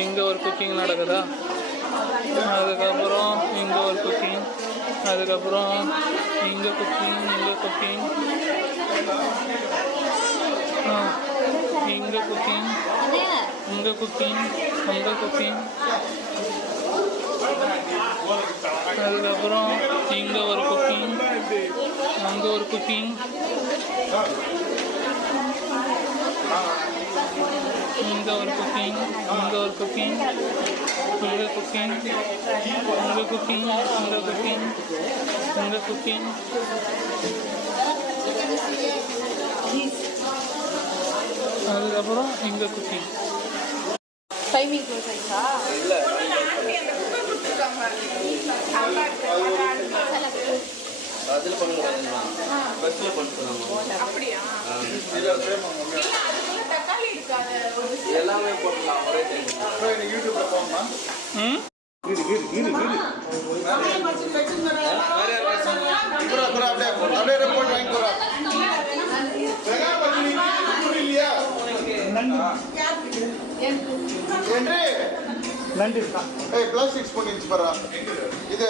இங்கே ஒரு குக்கிங் நடக்குதா. அதுக்கப்புறம் இங்கே ஒரு குக்கிங், அதுக்கப்புறம் இங்கே குக்கிங், இங்கே குக்கிங், இங்கே குக்கிங், இங்கே குக்கிங், அங்கே குக்கிங், அதுக்கப்புறம் இங்கே ஒரு குக்கிங், அங்கே ஒரு குக்கிங், இங்கே ஒரு குக்கிங், இங்கே ஒரு குக்கிங், இங்கே குக்கிங், இங்கே குக்கிங், இங்கே குக்கிங், இங்கே குக்கிங், அதுக்கப்புறம் இங்கே குக்கிங். டைமிங் க்ளோஸ் ஆயிடுச்சா? அதில் பண்ணுறாங்க, பஸ்ஸில் பண்ணுறாங்க. அப்படியா? தக்காளி இருக்காது எல்லாமே போட்டலாம் ஒரே டைம். யூடியூப்ல போகணுமா? நன்றி. பிளாஸ்டிக்ஸ் பண்ணி இது